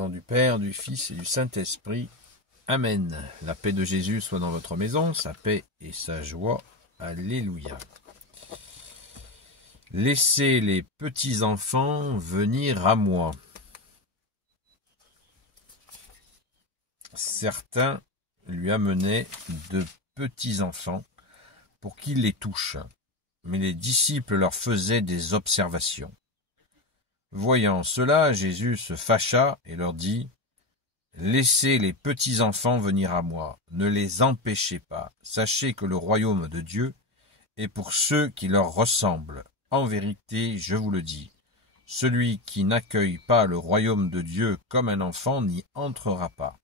Au nom du Père, du Fils et du Saint-Esprit. Amen. La paix de Jésus soit dans votre maison, sa paix et sa joie. Alléluia. Laissez les petits enfants venir à moi. Certains lui amenaient de petits enfants pour qu'il les touche, mais les disciples leur faisaient des observations. Voyant cela, Jésus se fâcha et leur dit : Laissez les petits enfants venir à moi, ne les empêchez pas. Sachez que le royaume de Dieu est pour ceux qui leur ressemblent. En vérité, je vous le dis, celui qui n'accueille pas le royaume de Dieu comme un enfant n'y entrera pas.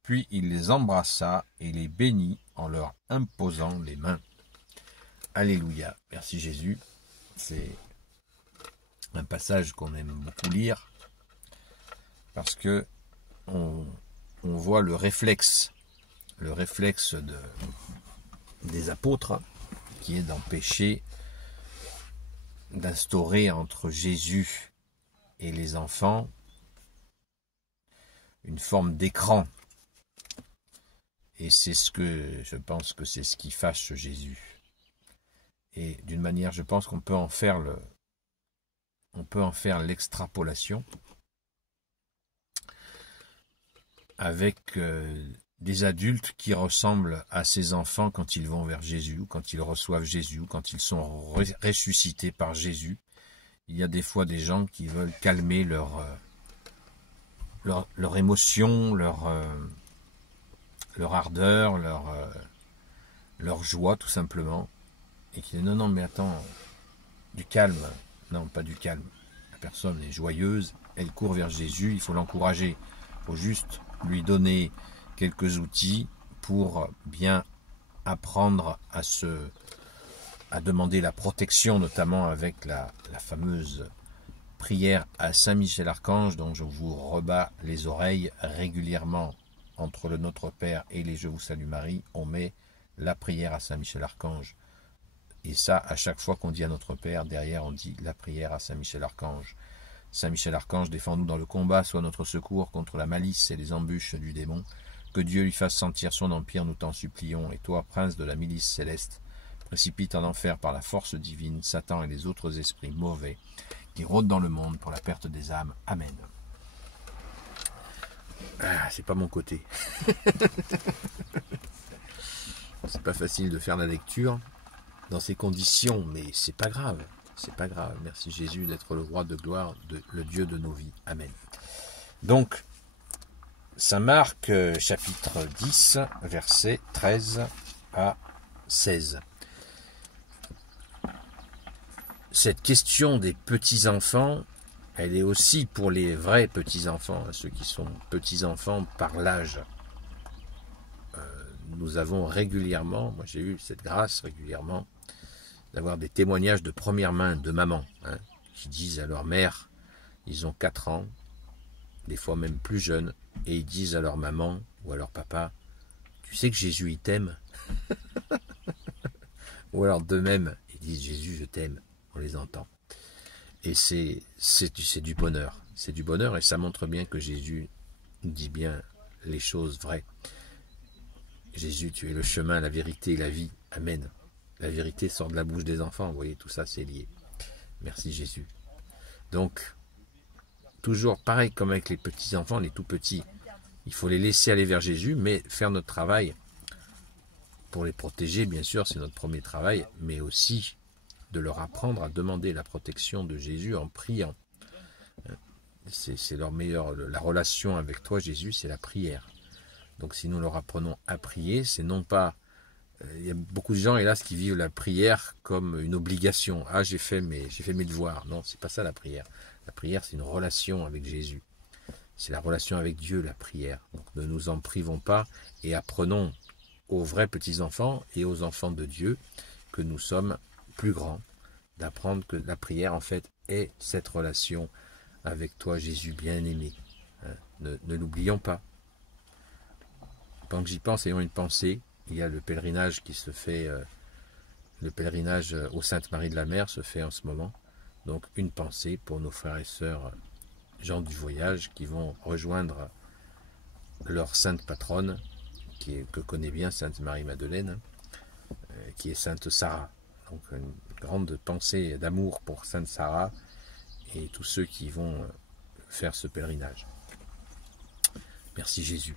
Puis il les embrassa et les bénit en leur imposant les mains. Alléluia. Merci Jésus. C'est un passage qu'on aime beaucoup lire parce que on voit le réflexe des apôtres qui est d'empêcher, d'instaurer entre Jésus et les enfants une forme d'écran. Et c'est ce que je pense que c'est ce qui fâche Jésus. Et d'une manière, je pense qu'on peut en faire l'extrapolation avec des adultes qui ressemblent à ces enfants quand ils vont vers Jésus, ou quand ils reçoivent Jésus, ou quand ils sont ressuscités par Jésus. Il y a des fois des gens qui veulent calmer leur émotion, leur ardeur, leur joie tout simplement, et qui disent non mais attends, du calme. Non, pas du calme. La personne est joyeuse, elle court vers Jésus, il faut l'encourager. Il faut juste lui donner quelques outils pour bien apprendre à demander la protection, notamment avec la fameuse prière à Saint-Michel-Archange, dont je vous rebats les oreilles régulièrement. Entre le Notre Père et les Je vous salue Marie, on met la prière à Saint-Michel-Archange. Et ça, à chaque fois qu'on dit à Notre Père, derrière on dit la prière à Saint-Michel-Archange. Saint-Michel-Archange, défends-nous dans le combat, sois notre secours contre la malice et les embûches du démon. Que Dieu lui fasse sentir son empire, nous t'en supplions. Et toi, prince de la milice céleste, précipite en enfer par la force divine Satan et les autres esprits mauvais qui rôdent dans le monde pour la perte des âmes. Amen. Ah, c'est pas mon côté. C'est pas facile de faire la lecture dans ces conditions, mais c'est pas grave. C'est pas grave. Merci Jésus d'être le roi de gloire, le Dieu de nos vies. Amen. Donc, Saint Marc, chapitre 10, versets 13 à 16. Cette question des petits-enfants, elle est aussi pour les vrais petits-enfants, ceux qui sont petits-enfants par l'âge. Nous avons régulièrement, moi j'ai eu cette grâce régulièrement, d'avoir des témoignages de première main de mamans, qui disent à leur mère, ils ont 4 ans, des fois même plus jeunes, et ils disent à leur maman ou à leur papa, tu sais que Jésus il t'aime. Ou alors d'eux-mêmes, ils disent Jésus je t'aime, on les entend. Et c'est du bonheur, c'est du bonheur et ça montre bien que Jésus dit bien les choses vraies. Jésus, tu es le chemin, la vérité et la vie. Amen. La vérité sort de la bouche des enfants, vous voyez, tout ça c'est lié. Merci Jésus. Donc, toujours pareil comme avec les petits-enfants, les tout-petits, il faut les laisser aller vers Jésus, mais faire notre travail pour les protéger, bien sûr, c'est notre premier travail, mais aussi de leur apprendre à demander la protection de Jésus en priant. C'est leur meilleur, la relation avec toi Jésus, c'est la prière. Donc si nous leur apprenons à prier, c'est non pas... Il y a beaucoup de gens, hélas, qui vivent la prière comme une obligation. Ah, j'ai fait mes devoirs. Non, c'est pas ça la prière. La prière, c'est une relation avec Jésus. C'est la relation avec Dieu, la prière. Donc ne nous en privons pas et apprenons aux vrais petits-enfants et aux enfants de Dieu que nous sommes plus grands, d'apprendre que la prière, en fait, est cette relation avec toi, Jésus bien-aimé. Ne l'oublions pas. Pendant que j'y pense, ayons une pensée. Il y a le pèlerinage qui se fait, le pèlerinage aux Saintes Maries de la Mer se fait en ce moment. Donc une pensée pour nos frères et sœurs gens du voyage qui vont rejoindre leur sainte patronne, que connaît bien Sainte Marie-Madeleine, qui est Sainte Sarah. Donc une grande pensée d'amour pour Sainte Sarah et tous ceux qui vont faire ce pèlerinage. Merci Jésus.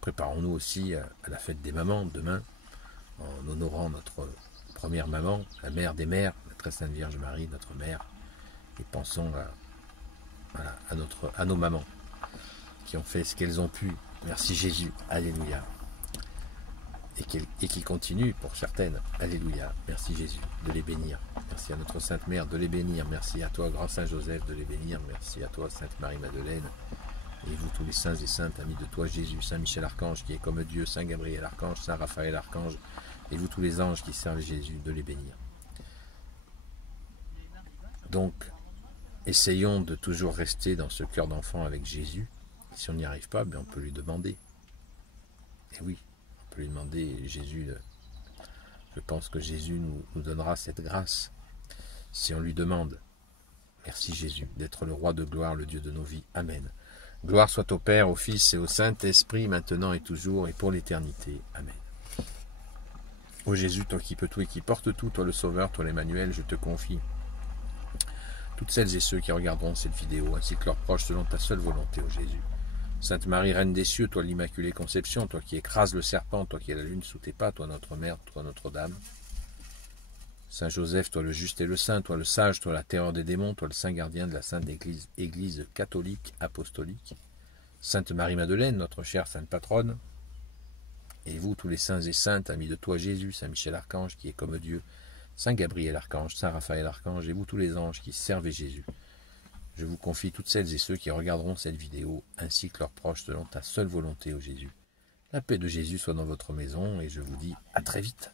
Préparons-nous aussi à la fête des mamans demain, en honorant notre première maman, la mère des mères, la très sainte Vierge Marie, notre mère, et pensons à nos mamans qui ont fait ce qu'elles ont pu. Merci Jésus, alléluia. Et qui continuent pour certaines, alléluia. Merci Jésus de les bénir. Merci à notre Sainte Mère de les bénir. Merci à toi, grand Saint Joseph, de les bénir. Merci à toi, Sainte Marie-Madeleine. Et vous tous les saints et saintes, amis de toi Jésus, Saint Michel Archange qui est comme Dieu, Saint Gabriel Archange, Saint Raphaël Archange, et vous tous les anges qui servent Jésus, de les bénir. Donc, essayons de toujours rester dans ce cœur d'enfant avec Jésus. Si on n'y arrive pas, on peut lui demander. Et oui, on peut lui demander, Jésus, je pense que Jésus nous donnera cette grâce, si on lui demande. Merci Jésus, d'être le roi de gloire, le Dieu de nos vies. Amen. Gloire soit au Père, au Fils et au Saint-Esprit, maintenant et toujours, et pour l'éternité. Amen. Ô Jésus, toi qui peux tout et qui portes tout, toi le Sauveur, toi l'Emmanuel, je te confie toutes celles et ceux qui regarderont cette vidéo, ainsi que leurs proches, selon ta seule volonté, ô Jésus. Sainte Marie, Reine des cieux, toi l'Immaculée Conception, toi qui écrases le serpent, toi qui as la lune sous tes pas, toi notre Mère, toi Notre-Dame. Saint Joseph, toi le juste et le saint, toi le sage, toi la terreur des démons, toi le saint gardien de la sainte Église catholique apostolique. Sainte Marie-Madeleine, notre chère sainte patronne. Et vous, tous les saints et saintes, amis de toi Jésus, Saint Michel Archange qui est comme Dieu, Saint Gabriel Archange, Saint Raphaël Archange, et vous tous les anges qui servez Jésus. Je vous confie toutes celles et ceux qui regarderont cette vidéo, ainsi que leurs proches, selon ta seule volonté, ô Jésus. La paix de Jésus soit dans votre maison, et je vous dis à très vite.